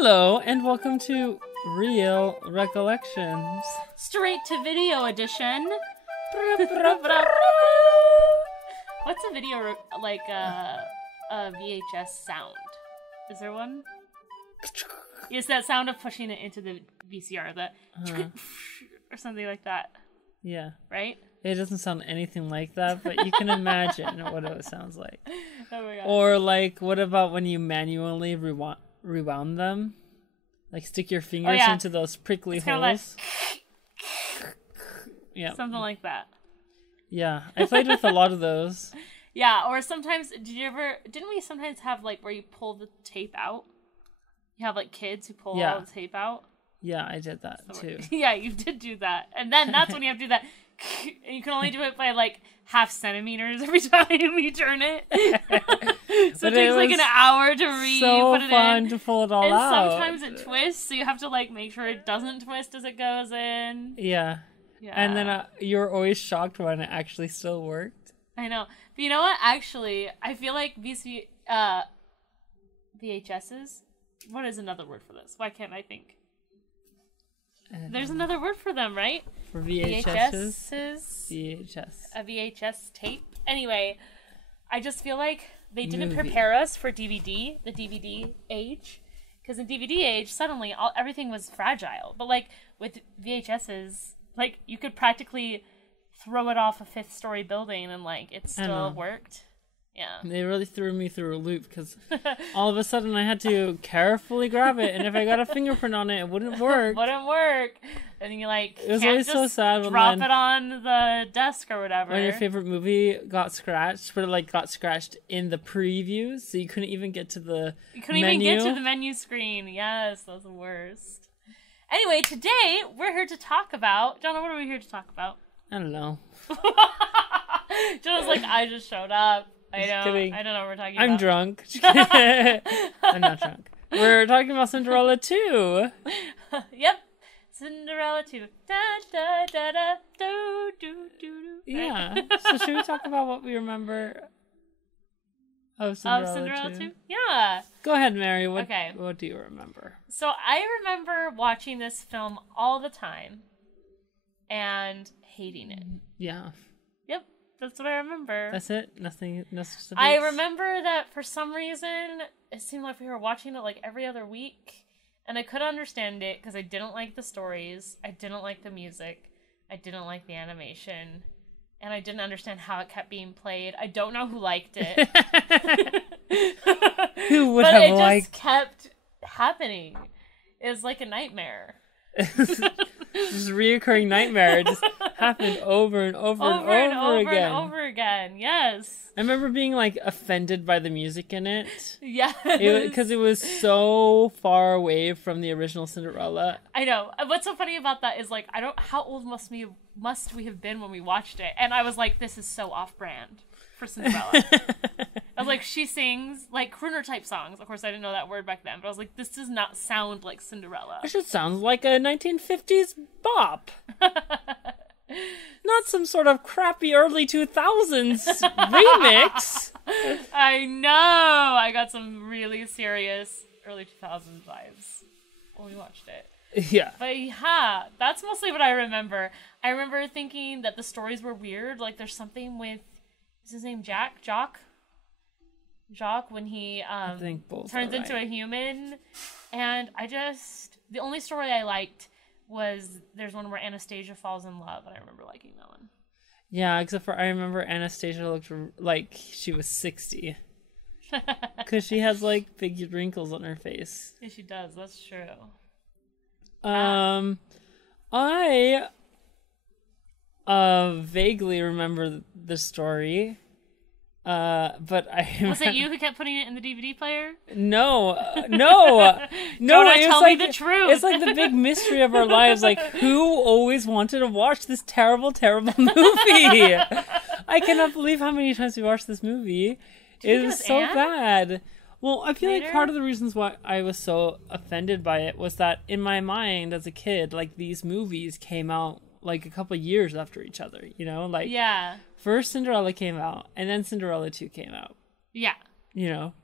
Hello, and welcome to Real Recollections. Straight to video edition. What's a video like a VHS sound? Is there one? Is that sound of pushing it into the VCR, or something like that? Yeah. Right? It doesn't sound anything like that, but you can imagine what it sounds like. Oh my god. Or like, what about when you manually rewound them? Like stick your fingers into those prickly holes. Yeah. Something like that. Yeah. I played with a lot of those. Yeah, or sometimes, didn't we sometimes have like where you pull the tape out? You have like kids who pull all the tape out? Yeah, I did that too. Yeah, you did do that. And then that's when you have to do that. And you can only do it by like half centimeters every time you turn it. So it takes like an hour to put it in. So fun to pull it all out. And sometimes it twists, so you have to like make sure it doesn't twist as it goes in. Yeah. And then you're always shocked when it actually still worked. I know. But you know what? Actually, I feel like VHSs. What is another word for this? Why can't I think? There's another word for them, right? For VHSs? VHS. A VHS tape. Anyway, I just feel like they didn't prepare us for DVD, the DVD age. Because in DVD age, suddenly everything was fragile. But like with VHSs, like you could practically throw it off a 5th-story building and like it still worked. Yeah. They really threw me through a loop because all of a sudden I had to carefully grab it, and if I got a fingerprint on it, it wouldn't work. And you like it was can't always just so sad when drop it on the desk or whatever. When your favorite movie got scratched, but it like got scratched in the preview, so you couldn't even get to the menu screen. Yes, that's the worst. Anyway, today we're here to talk about... Jonah, what are we here to talk about? I don't know. Jonah's like, I just showed up. I don't know what we're talking about. I'm drunk. I'm not drunk. We're talking about Cinderella 2. Yep. Cinderella 2. Da, da, da, da, do, do, do, do. Yeah. So should we talk about what we remember of Cinderella 2? Yeah. Go ahead, Mary. What do you remember? So I remember watching this film all the time and hating it. Yeah. Yep. That's what I remember. That's it? Nothing, no specifics? I remember that for some reason, it seemed like we were watching it like every other week. And I couldn't understand it because I didn't like the stories. I didn't like the music. I didn't like the animation. And I didn't understand how it kept being played. I don't know who liked it. Who would have liked it? But it just kept happening. It was like a nightmare. This reoccurring nightmare just happened over and over again. Yes. I remember being like offended by the music in it. Yeah. Because it was so far away from the original Cinderella. I know. What's so funny about that is like how old must we have been when we watched it? And I was like, this is so off-brand for Cinderella. I was like, she sings like crooner type songs. Of course, I didn't know that word back then, but I was like, this does not sound like Cinderella. It just sounds like a 1950s bop. Not some sort of crappy early 2000s remix. I know. I got some really serious early 2000s vibes when we watched it. Yeah. But yeah, that's mostly what I remember. I remember thinking that the stories were weird. Like there's something with, is his name Jacques, when he turns into a human. And the only story I liked was there's one where Anastasia falls in love, and I remember liking that one. Yeah, except for I remember Anastasia looked like she was 60. Because she has like big wrinkles on her face. Yeah, she does. That's true. I vaguely remember the story. But was it you who kept putting it in the DVD player? No. Tell me the truth. It's like the big mystery of our lives. Like, who always wanted to watch this terrible, terrible movie? I cannot believe how many times we watched this movie. It was so bad. Well, I feel like part of the reasons why I was so offended by it was that in my mind as a kid, like these movies came out like a couple years after each other, you know? Like, first Cinderella came out, and then Cinderella 2 came out. Yeah. You know?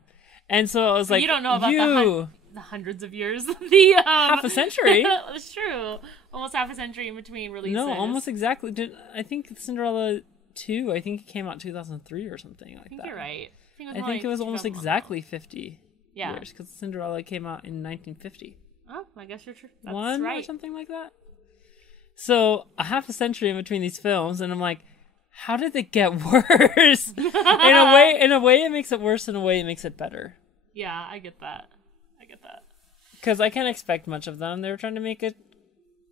And so I was like, you don't know about the hundreds of years. The half a century. It's true. Almost half a century in between releases. No, almost exactly. I think Cinderella II, I think it came out 2003 or something like that. I think you're right. I think it was almost exactly 50 years, because Cinderella came out in 1950. Oh, I guess you're true. That's One right. Or something like that. So a half a century in between these films, and I'm like, how did it get worse? In a way, it makes it worse. In a way, it makes it better. Yeah, I get that. Because I can't expect much of them. They were trying to make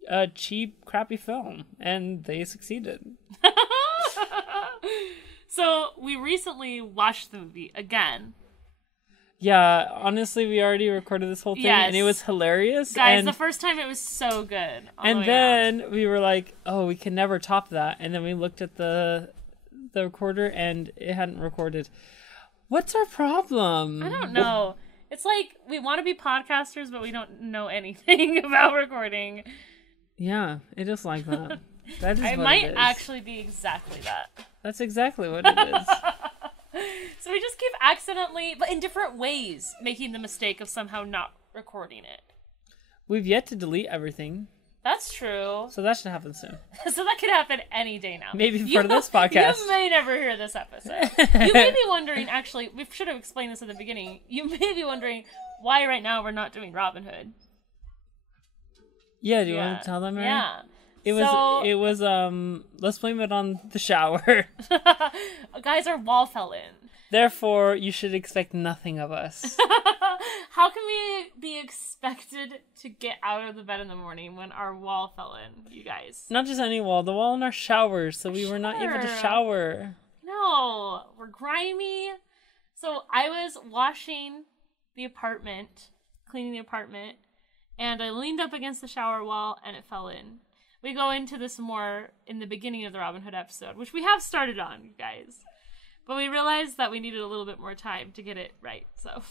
a cheap, crappy film, and they succeeded. So we recently watched the movie again. Yeah, honestly, we already recorded this whole thing, and it was hilarious. Guys, the first time it was so good. And then we were like, oh, we can never top that. And then we looked at the recorder, and it hadn't recorded. What's our problem? I don't know. It's like we want to be podcasters, but we don't know anything about recording. Yeah, it is like that. That is it what might it is. actually be exactly that. That's exactly what it is. So we just keep accidentally, but in different ways, making the mistake of somehow not recording it. We've yet to delete everything. That's true. So that should happen soon. So that could happen any day now. Maybe for this podcast. You may never hear this episode. You may be wondering, actually, we should have explained this at the beginning. You may be wondering why right now we're not doing Robin Hood. Yeah, do you want to tell them, Mary? Yeah. It was let's blame it on the shower. Guys, our wall fell in. Therefore, you should expect nothing of us. How can we be expected to get out of the bed in the morning when our wall fell in, you guys? Not just any wall, the wall in our showers, so we were not able to shower. No, we're grimy. So I was washing the apartment, cleaning the apartment, and I leaned up against the shower wall and it fell in. We go into this more in the beginning of the Robin Hood episode, which we have started on, you guys. But we realized that we needed a little bit more time to get it right. So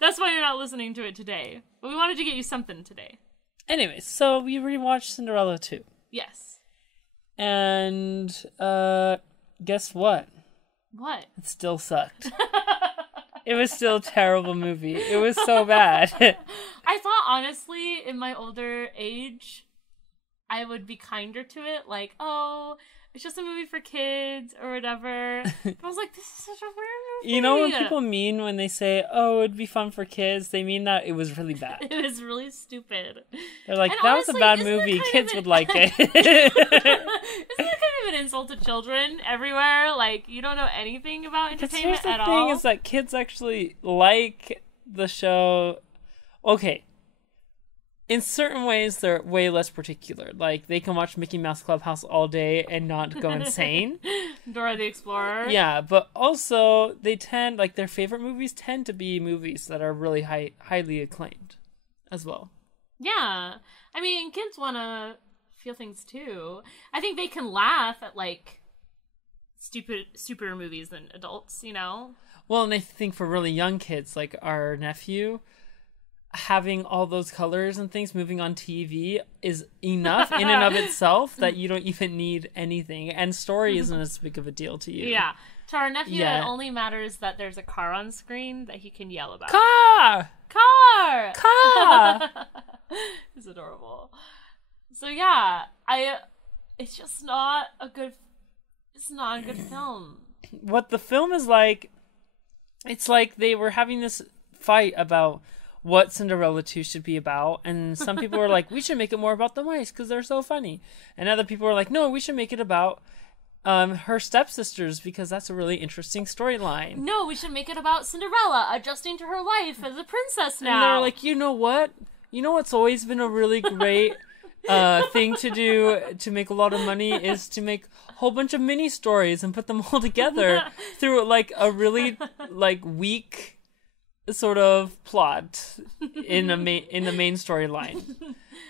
that's why you're not listening to it today. But we wanted to get you something today. Anyways, so we rewatched Cinderella 2. Yes. And guess what? What? It still sucked. It was still a terrible movie. It was so bad. I thought, honestly, in my older age, I would be kinder to it. Like, oh, it's just a movie for kids or whatever. But I was like, this is such a weird movie. You know what people mean when they say, oh, it'd be fun for kids? They mean that it was really bad. It was really stupid. They're like, and that honestly, was a bad movie. Kids would like it. Isn't that kind of an insult to children everywhere? Like, you don't know anything about entertainment at all? The thing is that kids actually like the show. Okay. In certain ways, they're way less particular. Like, they can watch Mickey Mouse Clubhouse all day and not go insane. Dora the Explorer. Yeah, but also, they tend, like, their favorite movies tend to be movies that are really highly acclaimed as well. Yeah. I mean, kids want to feel things, too. I think they can laugh at, like, stupider movies than adults, you know? Well, and I think for really young kids, like our nephew, having all those colors and things moving on TV is enough in and of itself that you don't even need anything. And story isn't as big of a deal to you. Yeah. To our nephew, it only matters that there's a car on screen that he can yell about. Car! Car! Car! It's adorable. So yeah, it's just not a good film. What the film is like, it's like they were having this fight about what Cinderella 2 should be about, and some people were like, we should make it more about the mice because they're so funny, and other people were like, no, we should make it about her stepsisters because that's a really interesting storyline. No, we should make it about Cinderella adjusting to her life as a princess now. And they were like, you know what? You know what's always been a really great thing to do to make a lot of money is to make a whole bunch of mini stories and put them all together through like a really like weak sort of plot in the main storyline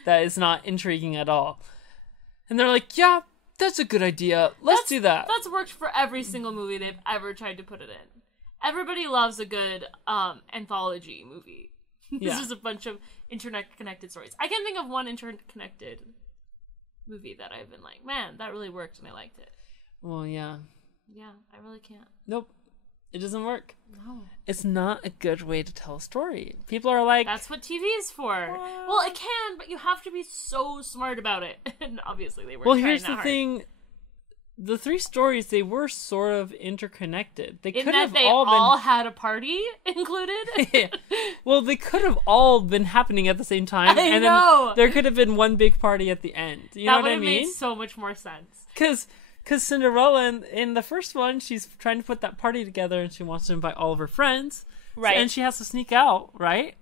that is not intriguing at all. And they're like, yeah, that's a good idea. Let's do that. That's worked for every single movie they've ever tried to put it in. Everybody loves a good anthology movie. This is a bunch of internet-connected stories. I can think of one internet-connected movie that I've been like, man, that really worked and I liked it. Well, yeah. Yeah, I really can't. Nope. It doesn't work. No. It's not a good way to tell a story. People are like... That's what TV is for. Well, it can, but you have to be so smart about it. And obviously they weren't trying that hard. Well, here's the thing. The 3 stories, they were sort of interconnected. They could have they all had a party included? Yeah. Well, they could have all been happening at the same time. I know. Then there could have been one big party at the end. You know what I mean? That would have made so much more sense. Because Cinderella, in the first one, she's trying to put that party together and she wants to invite all of her friends. Right. And she has to sneak out, right?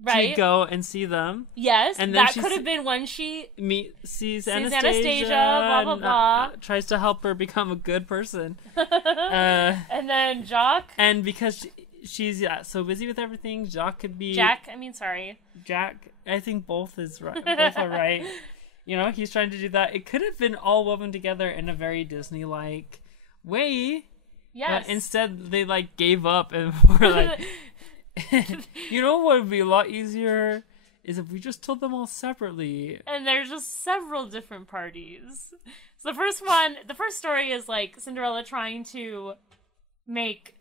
Right. To go and see them. Yes, and then that could have been when she sees Anastasia, blah, blah, blah. Tries to help her become a good person. And then Jacques. And because she's so busy with everything, Jack, I think both is right. Both are right. You know, he's trying to do that. It could have been all woven together in a very Disney-like way. Yes. But instead, they, gave up and were like... You know what would be a lot easier is if we just told them all separately. And there's just several different parties. So the first story is Cinderella trying to make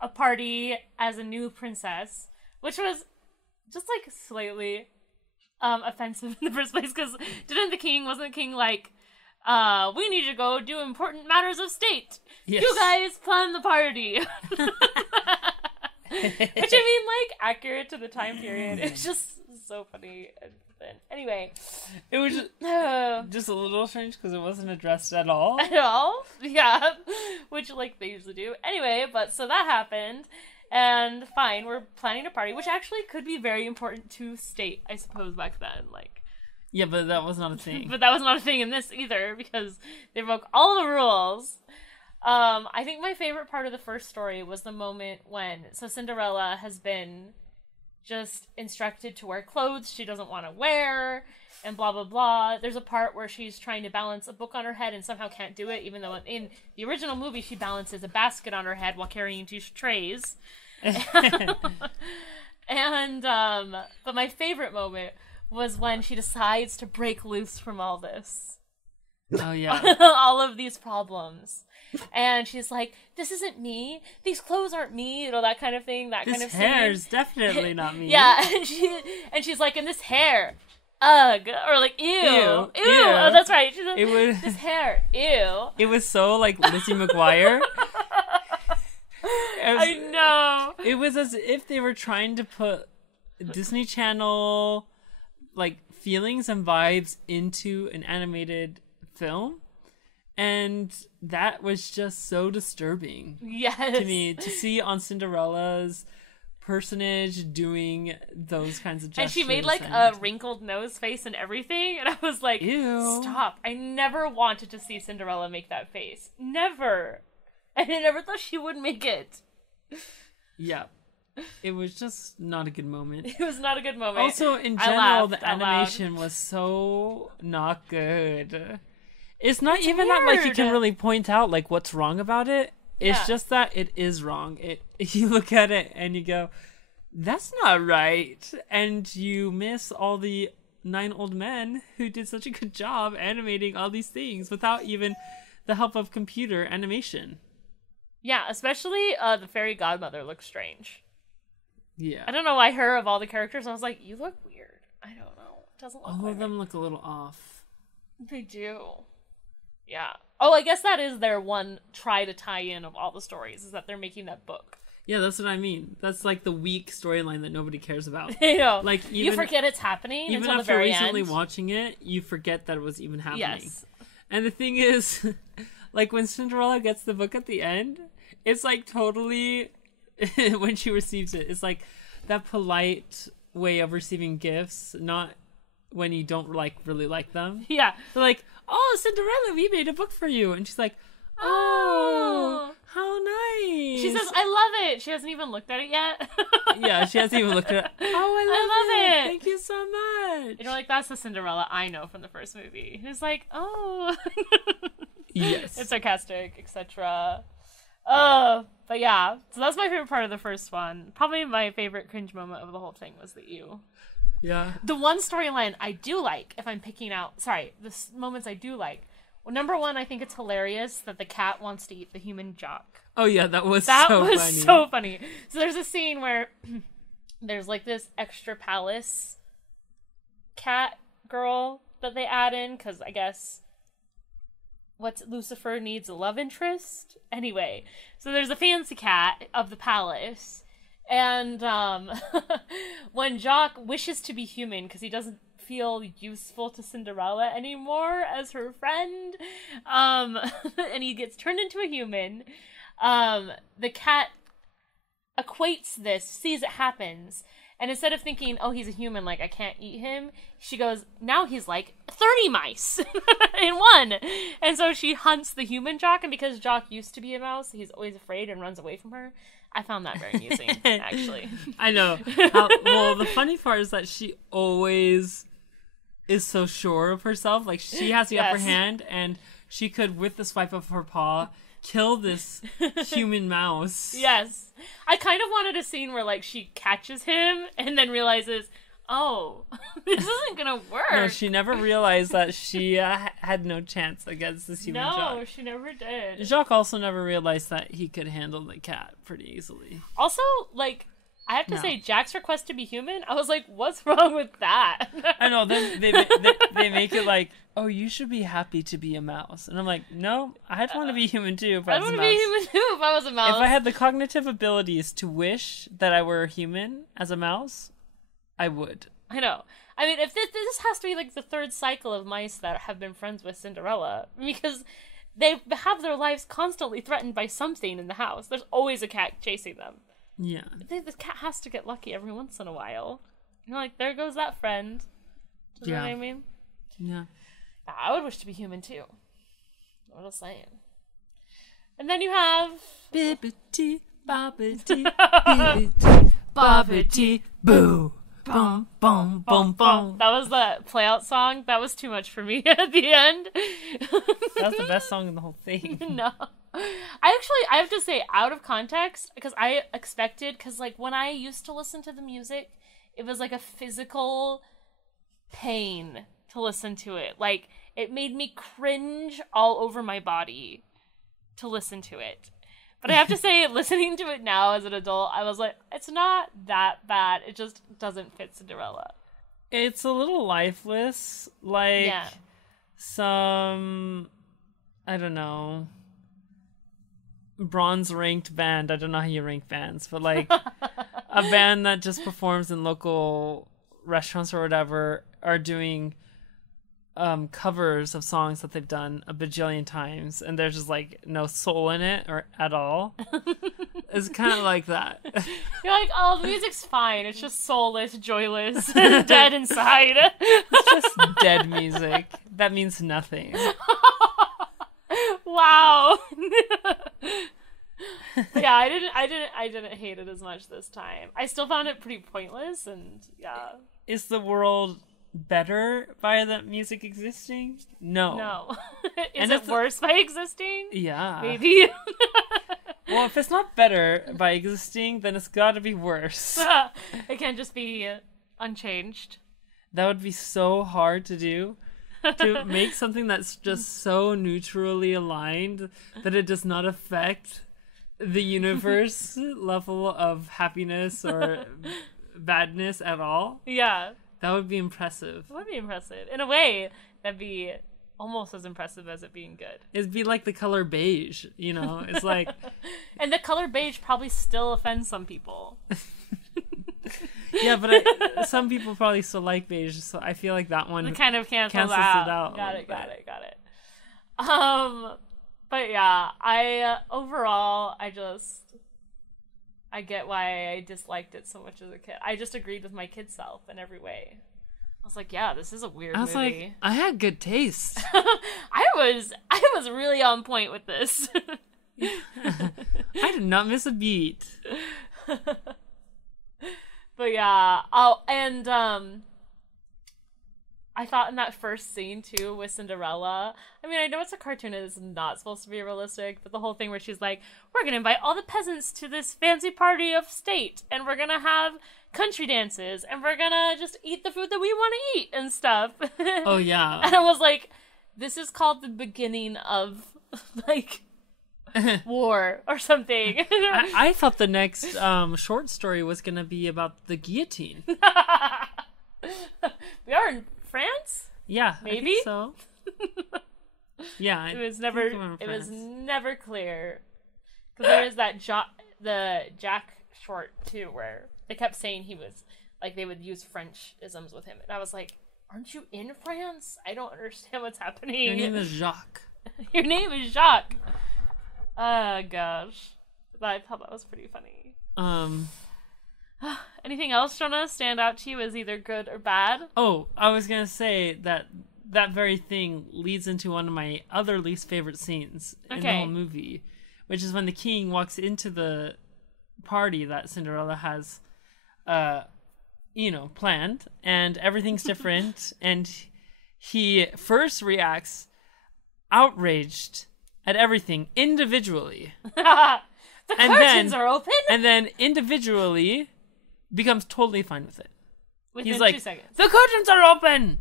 a party as a new princess, which was just slightly offensive in the first place, because wasn't the king we need to go do important matters of state. Yes. You guys plan the party. Which accurate to the time period. It's just so funny. Anyway, it was just a little strange because it wasn't addressed at all. At all? Yeah, which they usually do. Anyway, but so that happened, and fine, we're planning a party, which actually could be very important to state, I suppose, back then. Yeah, but that was not a thing. But that was not a thing in this either, because they broke all the rules. I think my favorite part of the first story was the moment when Cinderella has been just instructed to wear clothes she doesn't want to wear, and blah blah blah. There's a part where she's trying to balance a book on her head and somehow can't do it, even though in the original movie she balances a basket on her head while carrying 2 trays. And but my favorite moment was when she decides to break loose from all this. Oh yeah. All of these problems. And she's like, this isn't me. These clothes aren't me. You know, that kind of thing. This hair's definitely not me. Yeah. And she's like, and this hair, ugh. Or ew. Oh, that's right. She's like, this hair, ew. It was so Lizzie McGuire. I know. It was as if they were trying to put Disney Channel, feelings and vibes into an animated film. And that was just so disturbing. Yes. To me, to see on Cinderella's personage doing those kinds of gestures. And she made a wrinkled nose face and everything. And I was like, ew. Stop. I never wanted to see Cinderella make that face. Never. And I never thought she would make it. Yeah. It was just not a good moment. It was not a good moment. Also, in general, the animation was so not good. It's not even weird. That you can really point out what's wrong about it. It's just that it is wrong. You look at it and you go, that's not right. And you miss all the 9 old men who did such a good job animating all these things without even the help of computer animation. Yeah, especially the fairy godmother looks strange. Yeah. I don't know why her of all the characters, I was like, you look weird. I don't know. It doesn't look all of them look a little off. They do. Yeah. Oh, I guess that is their one try to tie in of all the stories, is that they're making that book. Yeah, that's what I mean. That's the weak storyline that nobody cares about. I know. You forget it's happening even until the after very recently end. watching it, you forget that it was even happening. Yes. And the thing is, when Cinderella gets the book at the end, it's totally when she receives it. It's that polite way of receiving gifts, not when you don't really like them. Yeah. They're like, oh, Cinderella, we made a book for you. And she's like, oh, how nice. She says, I love it. She hasn't even looked at it yet. Yeah, she hasn't even looked at it. Oh, I love it. Thank you so much. You know, that's the Cinderella I know from the first movie. Who's like, oh. Yes. It's sarcastic, etc. But yeah, so that's my favorite part of the first one. Probably my favorite cringe moment of the whole thing was the ew. Yeah. The one storyline I do like, if I'm picking out, the moments I do like, number one, I think it's hilarious that the cat wants to eat the human jock. Oh yeah, that was so funny. So there's a scene where there's like this extra palace cat girl that they add in because I guess Lucifer needs a love interest. Anyway, so there's a fancy cat of the palace, and when Jock wishes to be human because he doesn't feel useful to Cinderella anymore as her friend, and he gets turned into a human, the cat equates this, sees it happens, and instead of thinking, oh, he's a human, like, I can't eat him, she goes, now he's like 30 mice in one. And so she hunts the human Jock, and because Jock used to be a mouse, he's always afraid and runs away from her. I found that very amusing, actually. I know. Well, the funny part is that she always is so sure of herself. Like, she has the upper hand, and she could, with the swipe of her paw, kill this human mouse. Yes. I kind of wanted a scene where, like, she catches him and then realizes, oh, this isn't gonna work. No, she never realized that she had no chance against this human Jacques. No, she never did. Jacques also never realized that he could handle the cat pretty easily. Also, like, I have to say, Jack's request to be human, I was like, what's wrong with that? I know, then they make it like, oh, you should be happy to be a mouse. And I'm like, no, I'd want to be human too if I was a mouse. I'd want to be human too if I was a mouse. If I had the cognitive abilities to wish that I were human as a mouse, I would. I know. I mean, if this has to be like the third cycle of mice that have been friends with Cinderella, because they have their lives constantly threatened by something in the house. There's always a cat chasing them. Yeah. The cat has to get lucky every once in a while. You're like, there goes that friend. Do you know what I mean? Yeah. I would wish to be human too. I'm just saying. And then you have Bibbidi bobbidi bibbidi bobbidi boo. Bum bum bum bum. That was the play out song. That was too much for me at the end. That's the best song in the whole thing. No. I have to say, out of context, because I expected, because like when I used to listen to the music, it was like a physical pain to listen to it. Like, it made me cringe all over my body to listen to it. But I have to say, listening to it now as an adult, I was like, it's not that bad. It just doesn't fit Cinderella. It's a little lifeless. Like, some, I don't know, bronze ranked band. I don't know how you rank bands, but like a band that just performs in local restaurants or whatever are doing covers of songs that they've done a bajillion times, and there's just like no soul in it or at all. It's kind of like that. You're like, oh, the music's fine. It's just soulless, joyless, dead inside. It's just dead music. That means nothing. Wow. Yeah, I didn't hate it as much this time. I still found it pretty pointless, and yeah. Is the world better by the music existing? No. Is it worse by existing? Yeah. Maybe. Well, if it's not better by existing, then it's gotta be worse. It can't just be unchanged. That would be so hard to do. To make something that's just so neutrally aligned that it does not affect the universe level of happiness or badness at all. Yeah. That would be impressive. It would be impressive. In a way, that'd be almost as impressive as it being good. It'd be like the color beige, you know? It's like... And the color beige probably still offends some people. Yeah, but some people probably still like beige, so I feel like that one it kind of cancels it out. Got it. But yeah, overall, I get why I disliked it so much as a kid. I just agreed with my kid self in every way. I was like, yeah, this is a weird movie. Like, I had good taste. I was really on point with this. I did not miss a beat. But yeah, and I thought in that first scene too with Cinderella, I mean, I know it's a cartoon and it's not supposed to be realistic, but the whole thing where she's like, we're gonna invite all the peasants to this fancy party of state, and we're gonna have country dances, and we're gonna just eat the food that we want to eat and stuff. Oh yeah. And I was like, this is called the beginning of, like, war or something. I thought the next short story was going to be about the guillotine. We are in France? Yeah, maybe? I think so. Yeah, it was never clear. Because there is that the Jack short too, where they kept saying he was like they would use French-isms with him, and I was like, "Aren't you in France? I don't understand what's happening." Your name is Jacques. Your name is Jacques. Oh gosh, I thought that was pretty funny. Anything else, Jonah, stand out to you as either good or bad? Oh, I was gonna say that very thing leads into one of my other least favorite scenes in the whole movie, which is when the king walks into the party that Cinderella has, planned, and everything's different, and he first reacts outraged at everything individually. The curtains are open? And then individually becomes totally fine with it. Within He's like, 2 seconds. The curtains are open!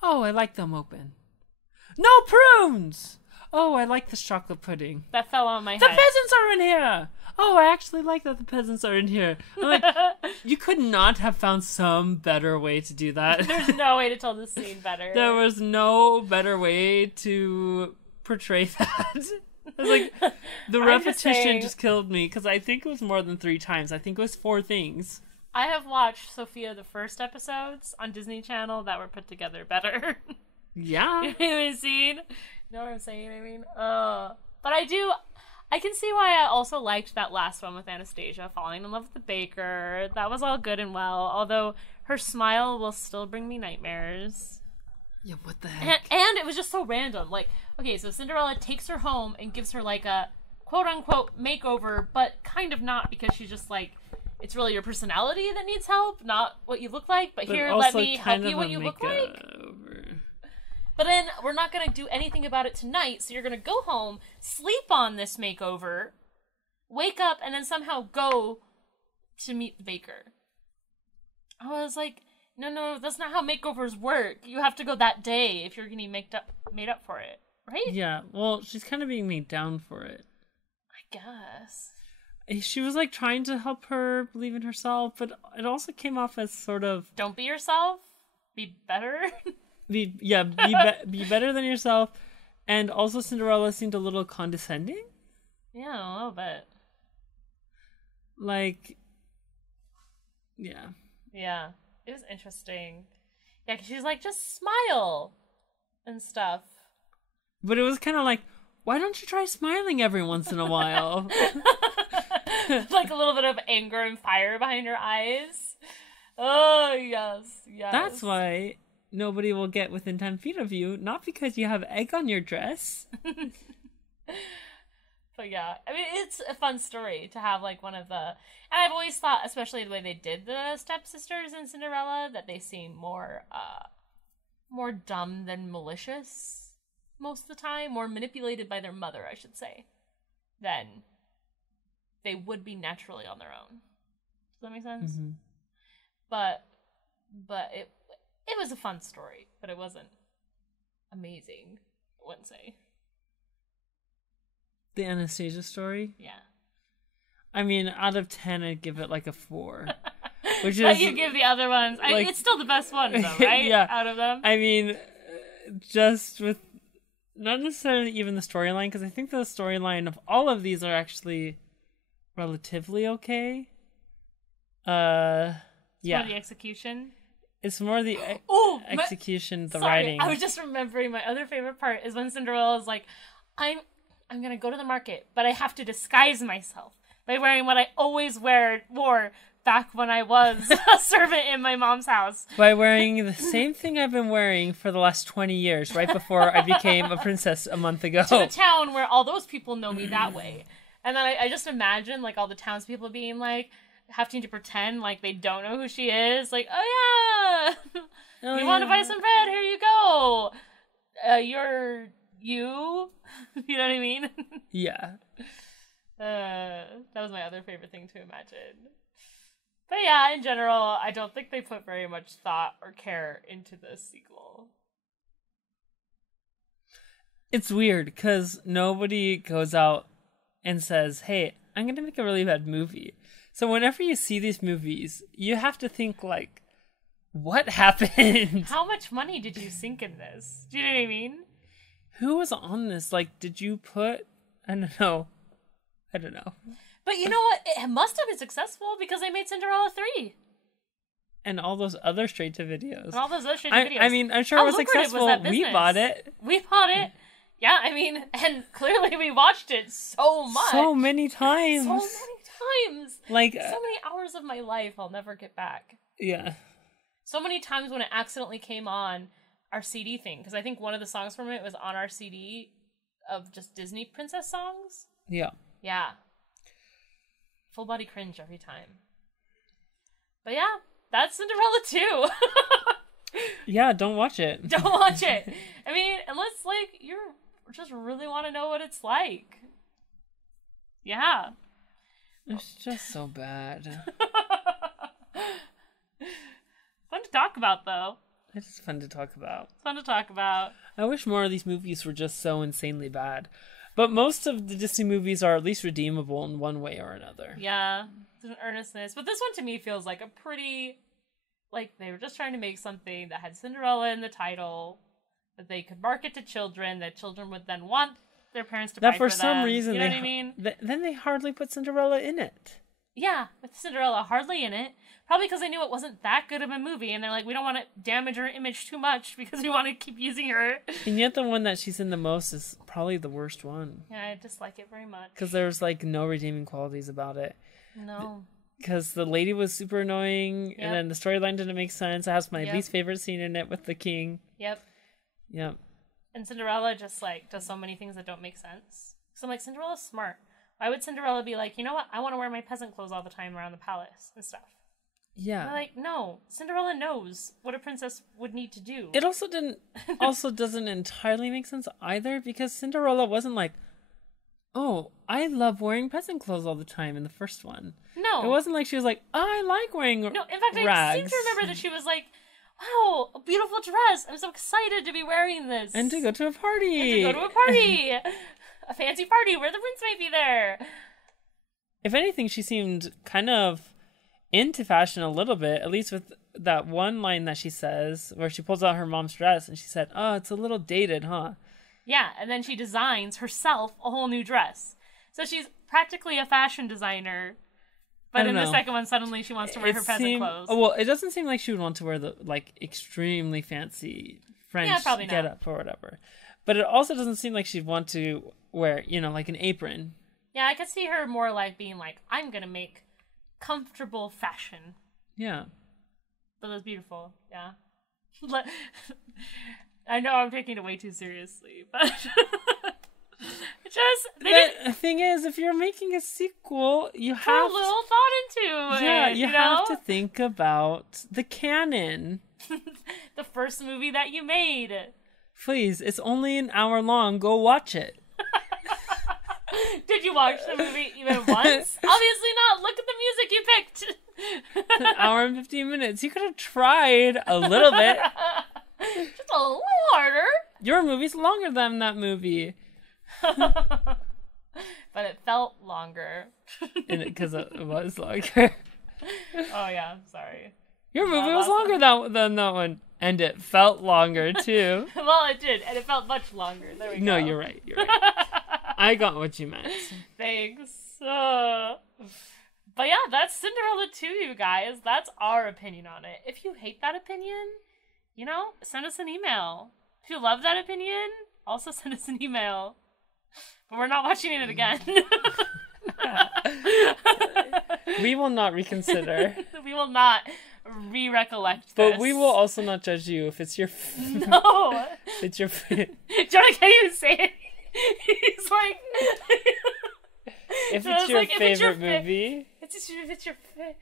Oh, I like them open. No prunes! Oh, I like this chocolate pudding. That fell on my head. The peasants are in here! Oh, I actually like that the peasants are in here. I'm like, you could not have found some better way to do that. There's no way to tell this scene better. There was no better way to portray that. It was like, the repetition just killed me, because I think it was more than 3 times. I think it was 4 things. I have watched Sophia the first episodes on Disney Channel that were put together better. Yeah. You know what I'm saying? You know what I'm saying? I mean, but I can see why I also liked that last one with Anastasia falling in love with the baker. That was all good and well, although her smile will still bring me nightmares. Yeah, what the heck? And it was just so random. Like, okay, so Cinderella takes her home and gives her like a quote-unquote makeover, but kind of not, because she's just like, it's really your personality that needs help, not what you look like. But here, let me help you what you look like. But then we're not going to do anything about it tonight, so you're going to go home, sleep on this makeover, wake up, and then somehow go to meet the baker. I was like, no, that's not how makeovers work. You have to go that day if you're going to be made up for it, right? Yeah, well, she's kind of being made down for it. I guess. She was like trying to help her believe in herself, but it also came off as sort of, don't be yourself, be better. be better than yourself. And also Cinderella seemed a little condescending. Yeah, a little bit. Like, yeah, it was interesting. Yeah, 'cause she's like, just smile and stuff. But it was kind of like, why don't you try smiling every once in a while? Like a little bit of anger and fire behind her eyes. Oh, yes. That's why nobody will get within 10 feet of you, not because you have egg on your dress. But yeah, I mean, it's a fun story to have like one of the, and I've always thought, especially the way they did the stepsisters in Cinderella, that they seem more dumb than malicious most of the time, more manipulated by their mother, I should say, than they would be naturally on their own. Does that make sense? Mm-hmm. But it was a fun story, but it wasn't amazing, I wouldn't say. The Anastasia story? Yeah. I mean, out of 10, I'd give it like a 4. Which is, but you give the other ones. Like, it's still the best one, though, right? Yeah. Out of them. I mean, just with not necessarily even the storyline, because I think the storyline of all of these are actually relatively okay. More the execution. It's more the execution, the sorry, writing. I was just remembering my other favorite part is when Cinderella is like, I'm going to go to the market, but I have to disguise myself by wearing what I always wore back when I was a servant in my mom's house. By wearing the same thing I've been wearing for the last 20 years, right before I became a princess a month ago. To a town where all those people know me that way. And then I just imagine like all the townspeople being like, having to pretend like they don't know who she is. Like, oh yeah, you want to buy some bread? Here you go. You're you. You know what I mean? Yeah. That was my other favorite thing to imagine. But yeah, in general, I don't think they put very much thought or care into the sequel. It's weird because nobody goes out and says, hey, I'm going to make a really bad movie. So whenever you see these movies, you have to think like, what happened? How much money did you sink in this? Do you know what I mean? Who was on this? Like, did you put... I don't know. But you know what? It must have been successful because they made Cinderella 3. And all those other straight-to-videos. I mean, I'm sure it was successful. We bought it. Yeah, I mean, and clearly we watched it so much. So many times. Like... so many hours of my life I'll never get back. Yeah. So many times when it accidentally came on our CD thing, because I think one of the songs from it was on our CD of just Disney princess songs. Yeah. Yeah. Full body cringe every time. But yeah, that's Cinderella 2. Yeah, don't watch it. Don't watch it. I mean, unless, like, you just really want to know what it's like. Yeah. It's just so bad. Fun to talk about, though. It is fun to talk about. I wish more of these movies were just so insanely bad. But most of the Disney movies are at least redeemable in one way or another. Yeah, there's an earnestness. But this one to me feels like a pretty... Like, they were just trying to make something that had Cinderella in the title, that they could market to children, that children would then want their parents to buy for them. That for some reason, you know what I mean? Then they hardly put Cinderella in it. Yeah, with Cinderella hardly in it. Probably because they knew it wasn't that good of a movie, and they're like, we don't want to damage her image too much because we want to keep using her. And yet the one that she's in the most is probably the worst one. Yeah, I dislike it very much. Because there's, like, no redeeming qualities about it. No. Because the lady was super annoying, and then the storyline didn't make sense. It has my least favorite scene in it with the king. Yep. And Cinderella just, like, does so many things that don't make sense. So I'm like, Cinderella's smart. Why would Cinderella be like, you know what? I want to wear my peasant clothes all the time around the palace and stuff. Yeah. And I'm like, no. Cinderella knows what a princess would need to do. It also doesn't entirely make sense either, because Cinderella wasn't like, oh, I love wearing peasant clothes all the time in the first one. No. It wasn't like she was like, oh, I like wearing rags. No, in fact, I seem to remember that she was like, wow, a beautiful dress. I'm so excited to be wearing this. And to go to a party. A fancy party where the prince might be there. If anything, she seemed kind of into fashion a little bit, at least with that one line that she says, where she pulls out her mom's dress and she said, oh, it's a little dated, huh? Yeah, and then she designs herself a whole new dress. So she's practically a fashion designer. But in the second one, suddenly she wants to wear her peasant clothes. Well, it doesn't seem like she would want to wear the, like, extremely fancy French getup or whatever. But it also doesn't seem like she'd want to wear, you know, like an apron. Yeah, I could see her more like being like, I'm going to make comfortable fashion. Yeah. But that's beautiful. Yeah. I know I'm taking it way too seriously, but... The thing is, if you're making a sequel, you have put a little thought into it. Yeah, you have to think about the canon. The first movie that you made. Please, it's only an hour long. Go watch it. Did you watch the movie even once? Obviously not. Look at the music you picked. An hour and 15 minutes. You could have tried a little bit. Just a little harder. Your movie's longer than that movie. But it felt longer. Because it was longer. Oh, yeah. Sorry. Your movie was longer than that one. And it felt longer, too. Well, it did. And it felt much longer. There we go. No, you're right. I got what you meant. Thanks. But yeah, that's Cinderella 2, you guys. That's our opinion on it. If you hate that opinion, you know, send us an email. If you love that opinion, also send us an email. But we're not watching it again. We will not reconsider. We will not re-recollect this. But we will also not judge you if it's your... No! If it's your... Jonah can't even say it. He's like... If it's your favorite movie... If it's your favorite...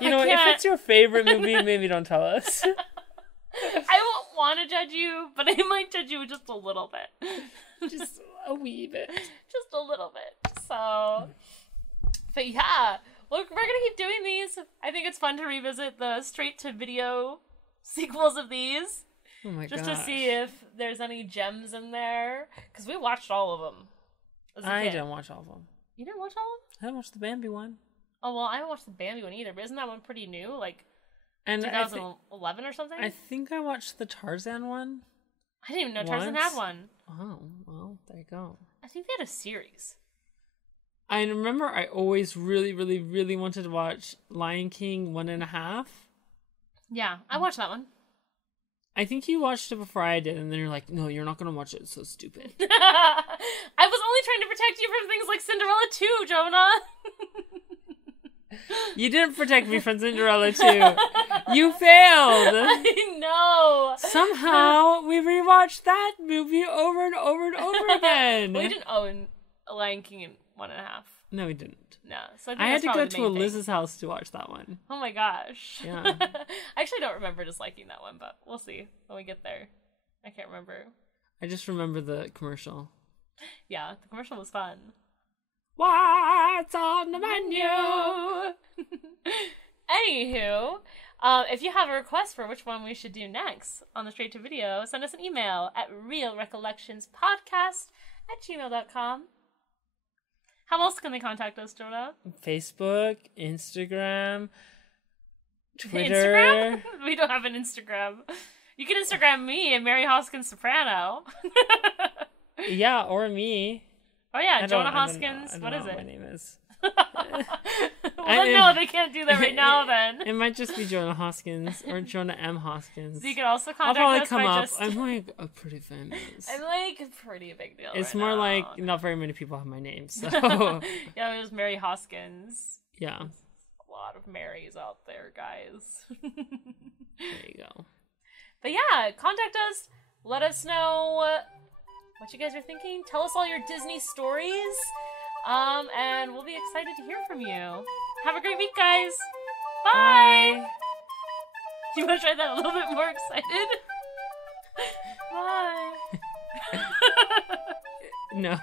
You know, if it's your favorite movie, maybe don't tell us. I won't want to judge you, but I might judge you just a little bit. Just a wee bit. Just a little bit. So... But yeah, look, we're going to keep doing these. I think it's fun to revisit the straight-to-video sequels of these. Oh my just gosh. to see if there's any gems in there. Because we watched all of them. I didn't watch all of them. You didn't watch all of them? I didn't watch the Bambi one. Oh, well, I haven't watched the Bambi one either, but isn't that one pretty new? Like, and 2011 or something? I think I watched the Tarzan one. I didn't even know Tarzan had one. Oh, well, there you go. I think they had a series. I remember I always really, really, really wanted to watch Lion King 1.5. Yeah, I watched that one. I think you watched it before I did, and then you're like, no, you're not going to watch it. It's so stupid. I was only trying to protect you from things like Cinderella 2, Jonah. You didn't protect me from Cinderella 2. You failed. I know. Somehow, we rewatched that movie over and over and over again. We didn't own Lion King in 1.5. No, we didn't. No. So I had to go to Eliz's house to watch that one. Oh my gosh. Yeah. I actually don't remember disliking that one, but we'll see when we get there. I can't remember. I just remember the commercial. Yeah, the commercial was fun. What's on the menu? Anywho, if you have a request for which one we should do next on the Straight to Video, send us an email at realrecollectionspodcast@gmail.com. How else can they contact us, Jonah? Facebook, Instagram, Twitter. Instagram? We don't have an Instagram. You can Instagram me and Mary Hoskins Soprano. Yeah, or me. Oh yeah, Jonah Hoskins. What is it? My name is. Well, no, they can't do that right now. Then it might just be Jonah Hoskins or Jonah M. Hoskins. So you can also contact I'll probably us come by up. just. I'm like a pretty famous. I'm like a pretty big deal. It's right more now. like not very many people have my name, so yeah, it was Mary Hoskins. Yeah, a lot of Marys out there, guys. There you go. But yeah, contact us. Let us know what you guys are thinking. Tell us all your Disney stories. And we'll be excited to hear from you. Have a great week, guys. Bye. Do you want to try that a little bit more excited? Bye. No.